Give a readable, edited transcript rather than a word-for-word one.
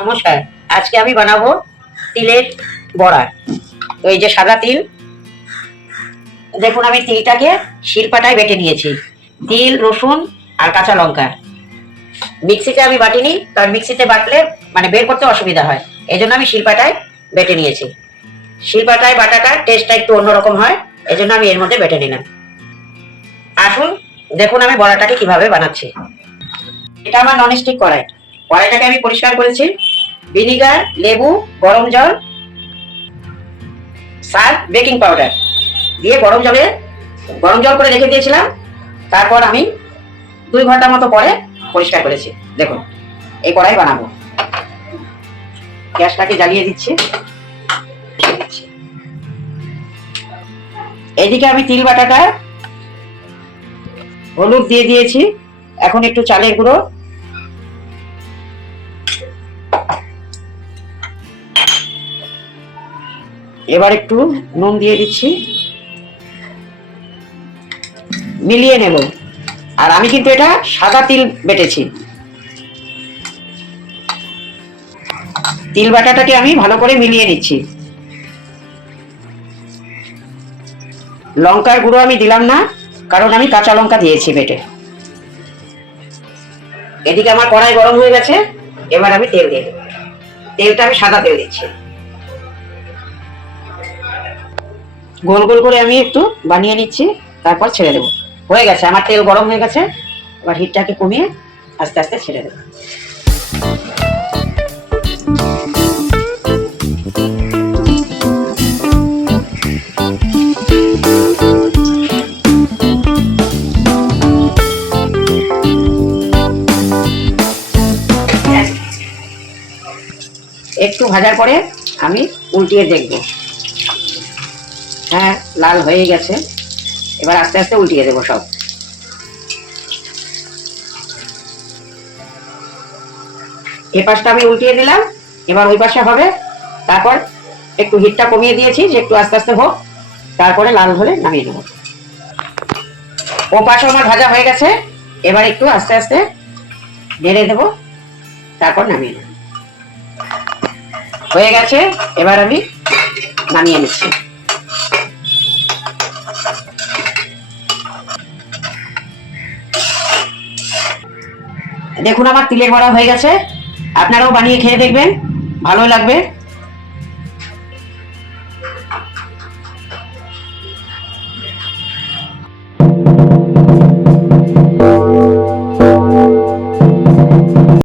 নমস্কার। আজকে আমি বানাবো তিলের বড়া। তো এই যে সাদা তিল, দেখুন আমি তিলটাকে শিলপাটায় বেটে নিয়েছি। তিল, রসুন আর কাঁচা লঙ্কা। মিক্সিতে আমি বাটিনি, কারণ মিক্সিতে বাটলে মানে বের করতে অসুবিধা হয়। এই জন্য আমি শিলপাটায় বেটে নিয়েছি। শিলপাটায় বাটাটার টেস্টটা একটু অন্যরকম হয়, এই জন্য আমি এর মধ্যে বেটে নিলাম। আসুন দেখুন আমি বড়াটাকে কিভাবে বানাচ্ছি। এটা আমার ননস্টিক কড়াই। কড়াইটাকে আমি পরিষ্কার করেছি। ভিনিগার, লেবু, গরম জল, সার্ফ, বেকিং পাউডার দিয়ে গরম জল করে রেখে দিয়েছিলাম। তারপর আমি 2 ঘন্টা মতো পরে পরিষ্কার করেছি। দেখুন এই কড়াই বানাবো। গ্যাসটাকে জ্বালিয়ে দিচ্ছি। এদিকে আমি তিল বাটাটা হলুদ দিয়ে দিয়েছি। এখন একটু চালের গুঁড়ো, এবার একটু নুন দিয়ে দিচ্ছি, মিলিয়ে নেব। আর আমি কিন্তু এটা সাদা তিল বেটেছি। তিল বাটাটাকে আমি ভালো করে মিলিয়ে নিচ্ছি। লঙ্কার গুঁড়ো আমি দিলাম না, কারণ আমি কাঁচা লঙ্কা দিয়েছি বেটে। এদিকে আমার কড়াই গরম হয়ে গেছে। এবার আমি তেল দিয়ে দেবো। তেলটা আমি সাদা তেল দিচ্ছি। গোল গোল করে আমি একটু বানিয়ে নিচ্ছি, তারপর ছেড়ে দেবো। হয়ে গেছে, আমার তেল গরম হয়ে গেছে। এবার হিটটাকে কমিয়ে আস্তে আস্তে ছেড়ে দেবো। একটু ভাজার পরে আমি উল্টিয়ে দেখব। হ্যাঁ, লাল হয়ে গেছে। এবার আস্তে আস্তে উল্টিয়ে দেবো সব। এ পাশটা আমি উল্টিয়ে দিলাম, এবার ওই পাশে হবে। তারপর একটু হিটটা কমিয়ে দিয়েছি যে একটু আস্তে আস্তে হোক, তারপরে লাল হলে নামিয়ে নেব। ও পাশে আমার ভাজা হয়ে গেছে। এবার একটু আস্তে আস্তে নেড়ে দেবো, তারপর নামিয়ে নেব। হয়ে গেছে, এবার আমি নামিয়ে নিচ্ছি। দেখুন আমার তিলের বড়া হয়ে গেছে। আপনারাও বানিয়ে খেয়ে দেখবেন, ভালো লাগবে।